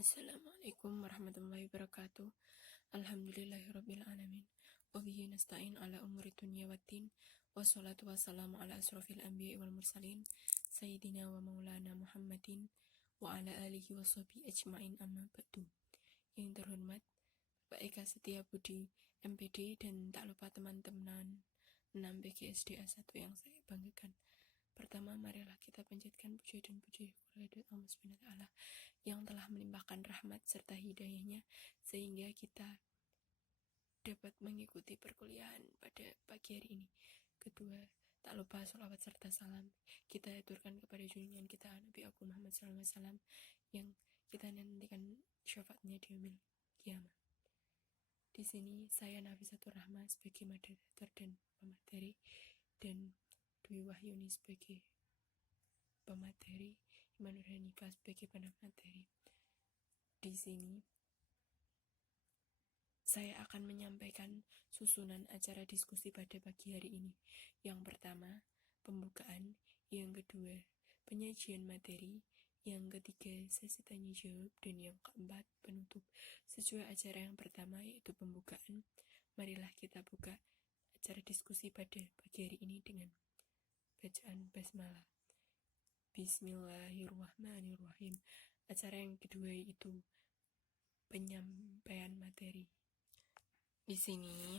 Assalamualaikum warahmatullahi wabarakatuh. Alhamdulillahirabbil alamin. Wabihi nasta'in ala umuri dunya waddin. Wassalatu wassalamu ala asrofil anbiya'i wal mursalin sayyidina wa maulana Muhammadin wa ala alihi washabihi ajmain amma ba'du. Yang terhormat Bapak Eka Setia Budi MPD dan tak lupa teman-teman 6 BGSD A1 yang saya banggakan. Pertama, marilah kita panjatkan puji dan puji kehadirat Allah Subhanahu wa taala yang telah melimpahkan rahmat serta hidayahnya sehingga kita dapat mengikuti perkuliahan pada pagi hari ini. Kedua, tak lupa sholawat serta salam kita aturkan kepada junjungan kita Nabi Agung Muhammad SAW yang kita nantikan syafaatnya di yaumil kiamah. Di sini saya Nafisatur Rahma sebagai moderator dan pemateri dan Dwi Wahyuni sebagai pemateri, Iman Nurhanika sebagai pemateri. Di sini saya akan menyampaikan susunan acara diskusi pada pagi hari ini. Yang pertama, pembukaan. Yang kedua, penyajian materi. Yang ketiga, sesi tanya jawab. Dan yang keempat, penutup. Sesuai acara yang pertama yaitu pembukaan. Marilah kita buka acara diskusi pada pagi hari ini dengan bacaan basmalah. Bismillahirrahmanirrahim. Acara yang kedua yaitu penyampaian materi. Di sini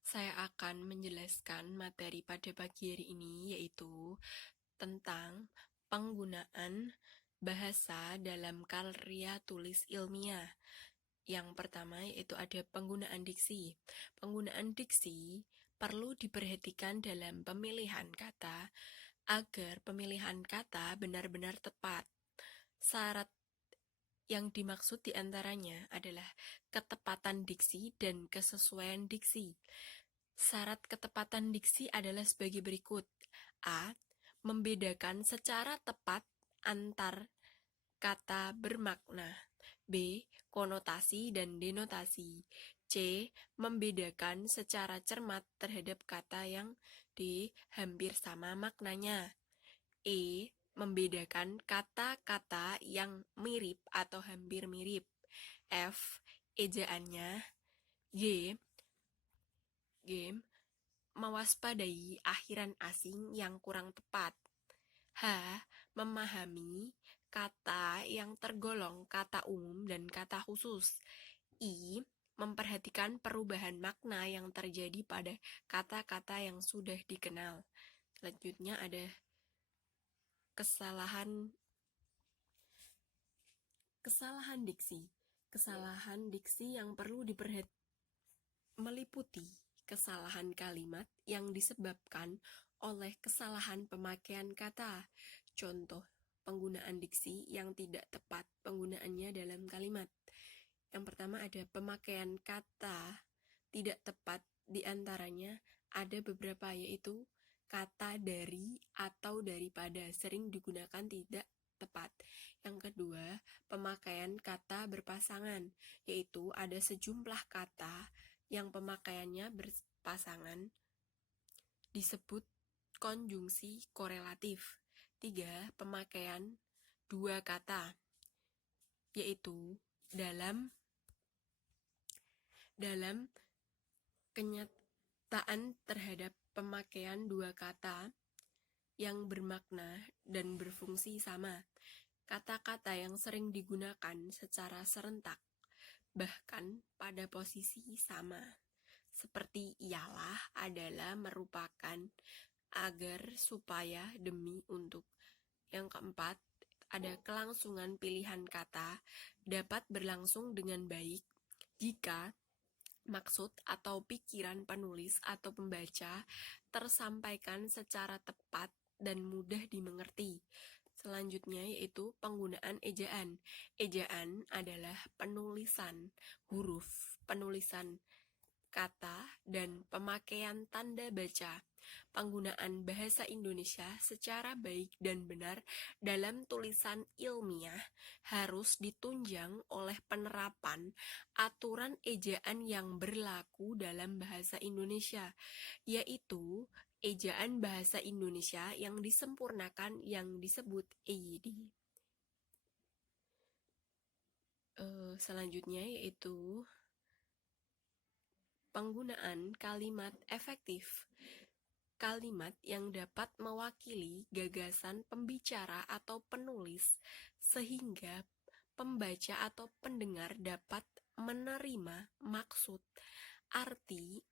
saya akan menjelaskan materi pada pagi hari ini yaitu tentang penggunaan bahasa dalam karya tulis ilmiah. Yang pertama yaitu ada penggunaan diksi. Penggunaan diksi perlu diperhatikan dalam pemilihan kata agar pemilihan kata benar-benar tepat. Syarat yang dimaksud diantaranya adalah ketepatan diksi dan kesesuaian diksi. Syarat ketepatan diksi adalah sebagai berikut. A. Membedakan secara tepat antar kata bermakna. B. Konotasi dan denotasi. C. Membedakan secara cermat terhadap kata yang D. Hampir sama maknanya. E. Membedakan kata-kata yang mirip atau hampir mirip. F. Ejaannya. G. Mewaspadai akhiran asing yang kurang tepat. H. Memahami kata yang tergolong kata umum dan kata khusus. I. Memperhatikan perubahan makna yang terjadi pada kata-kata yang sudah dikenal. Selanjutnya ada kesalahan diksi. Kesalahan diksi yang perlu meliputi kesalahan kalimat yang disebabkan oleh kesalahan pemakaian kata. Contoh penggunaan diksi yang tidak tepat penggunaannya dalam kalimat. Yang pertama ada pemakaian kata tidak tepat, diantaranya ada beberapa yaitu kata dari atau daripada sering digunakan tidak tepat. Yang kedua, pemakaian kata berpasangan, yaitu ada sejumlah kata yang pemakaiannya berpasangan disebut konjungsi korelatif. 3. Pemakaian dua kata, yaitu dalam kenyataan terhadap pemakaian dua kata yang bermakna dan berfungsi sama. Kata-kata yang sering digunakan secara serentak, bahkan pada posisi sama, seperti ialah, adalah, merupakan, agar, supaya, demi, untuk. Yang keempat, ada kelangsungan pilihan kata dapat berlangsung dengan baik jika maksud atau pikiran penulis atau pembaca tersampaikan secara tepat dan mudah dimengerti. Selanjutnya yaitu penggunaan ejaan. Ejaan adalah penulisan huruf, penulisan kata, dan pemakaian tanda baca. Penggunaan bahasa Indonesia secara baik dan benar dalam tulisan ilmiah harus ditunjang oleh penerapan aturan ejaan yang berlaku dalam bahasa Indonesia, yaitu ejaan bahasa Indonesia yang disempurnakan yang disebut EYD. Selanjutnya yaitu penggunaan kalimat efektif. Kalimat yang dapat mewakili gagasan pembicara atau penulis sehingga pembaca atau pendengar dapat menerima maksud, arti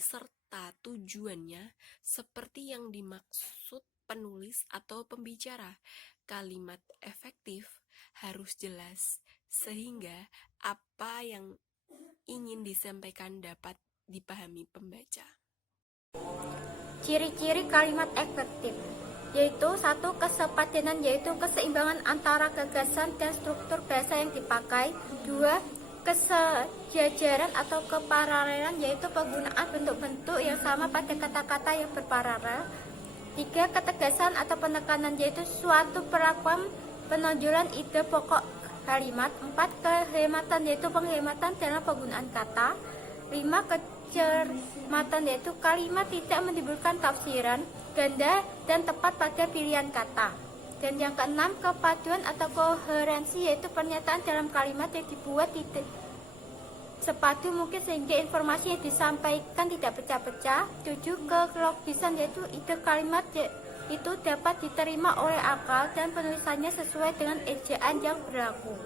serta tujuannya seperti yang dimaksud penulis atau pembicara. Kalimat efektif harus jelas sehingga apa yang ingin disampaikan dapat dipahami pembaca. Ciri-ciri kalimat efektif yaitu satu, kesepadanan yaitu keseimbangan antara gagasan dan struktur bahasa yang dipakai. Dua, kesejajaran atau keparalelan yaitu penggunaan bentuk-bentuk yang sama pada kata-kata yang berparalel. Tiga, ketegasan atau penekanan yaitu suatu perlakuan penonjolan ide pokok kalimat. Empat, kehematan yaitu penghematan dalam penggunaan kata. Lima, kecermatan yaitu kalimat tidak menimbulkan tafsiran ganda dan tepat pada pilihan kata. Dan yang keenam, kepaduan atau koherensi yaitu pernyataan dalam kalimat yang dibuat tidak sepadu mungkin sehingga informasi yang disampaikan tidak pecah-pecah. 7, kelogisan yaitu ide kalimat itu dapat diterima oleh akal dan penulisannya sesuai dengan ejaan yang berlaku.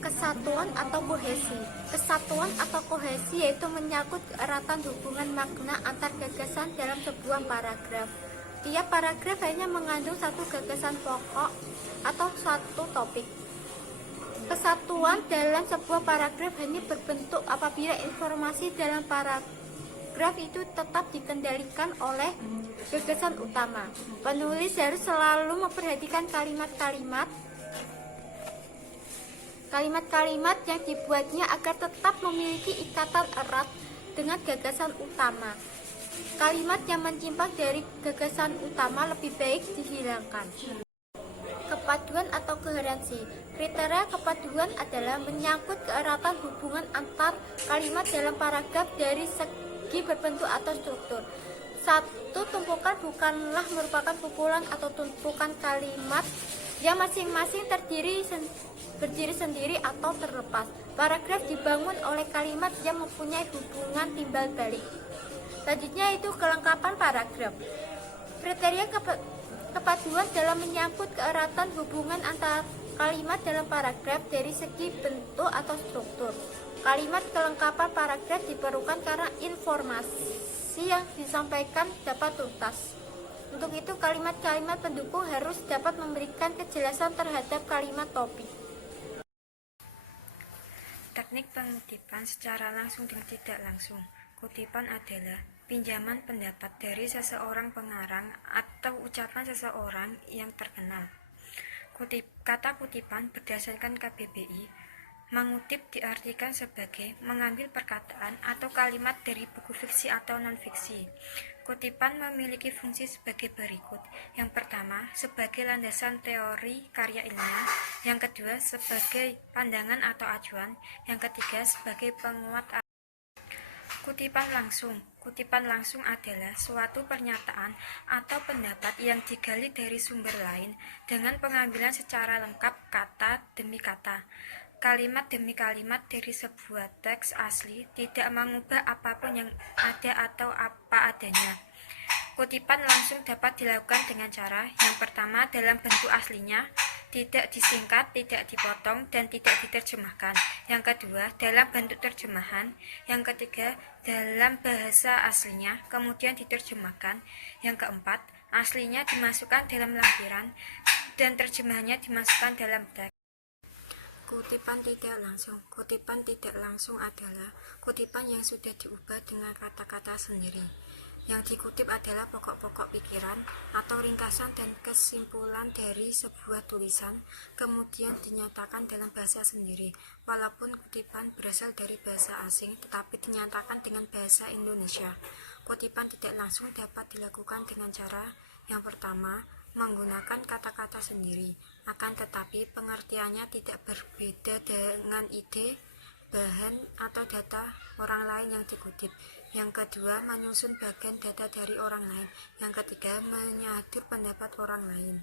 Kesatuan atau kohesi. Kesatuan atau kohesi yaitu menyangkut keeratan hubungan makna antar gagasan dalam sebuah paragraf. Tiap paragraf hanya mengandung satu gagasan pokok atau satu topik. Kesatuan dalam sebuah paragraf hanya berbentuk apabila informasi dalam paragraf itu tetap dikendalikan oleh gagasan utama. Penulis harus selalu memperhatikan kalimat-kalimat yang dibuatnya agar tetap memiliki ikatan erat dengan gagasan utama. Kalimat yang menyimpang dari gagasan utama lebih baik dihilangkan. Kepaduan atau koherensi. Kriteria kepaduan adalah menyangkut keeratan hubungan antar kalimat dalam paragraf dari segi berbentuk atau struktur. Satu tumpukan bukanlah merupakan kumpulan atau tumpukan kalimat yang masing-masing berdiri sendiri atau terlepas. Paragraf dibangun oleh kalimat yang mempunyai hubungan timbal balik. Selanjutnya itu kelengkapan paragraf. Kriteria kepaduan dalam menyangkut keeratan hubungan antar kalimat dalam paragraf dari segi bentuk atau struktur. Kalimat kelengkapan paragraf diperlukan karena informasi yang disampaikan dapat tuntas. Untuk itu, kalimat-kalimat pendukung harus dapat memberikan kejelasan terhadap kalimat topik. Teknik pengutipan secara langsung dan tidak langsung. Kutipan adalah pinjaman pendapat dari seseorang pengarang atau ucapan seseorang yang terkenal. Kata kutipan berdasarkan KBBI, mengutip diartikan sebagai mengambil perkataan atau kalimat dari buku fiksi atau non-fiksi. Kutipan memiliki fungsi sebagai berikut. Yang pertama, sebagai landasan teori karya ilmiah. Yang kedua, sebagai pandangan atau acuan. Yang ketiga, sebagai penguat. Kutipan langsung. Kutipan langsung adalah suatu pernyataan atau pendapat yang digali dari sumber lain dengan pengambilan secara lengkap kata demi kata, kalimat demi kalimat dari sebuah teks asli, tidak mengubah apapun yang ada atau apa adanya. Kutipan langsung dapat dilakukan dengan cara yang pertama dalam bentuk aslinya, tidak disingkat, tidak dipotong, dan tidak diterjemahkan. Yang kedua, dalam bentuk terjemahan. Yang ketiga, dalam bahasa aslinya, kemudian diterjemahkan. Yang keempat, aslinya dimasukkan dalam lampiran, dan terjemahannya dimasukkan dalam teks. Kutipan tidak langsung. Kutipan tidak langsung adalah kutipan yang sudah diubah dengan kata-kata sendiri. Yang dikutip adalah pokok-pokok pikiran atau ringkasan dan kesimpulan dari sebuah tulisan, kemudian dinyatakan dalam bahasa sendiri. Walaupun kutipan berasal dari bahasa asing, tetapi dinyatakan dengan bahasa Indonesia. Kutipan tidak langsung dapat dilakukan dengan cara yang pertama, menggunakan kata-kata sendiri, akan tetapi pengertiannya tidak berbeda dengan ide, bahan, atau data orang lain yang dikutip. Yang kedua, menyusun bagian data dari orang lain. Yang ketiga, menyadur pendapat orang lain.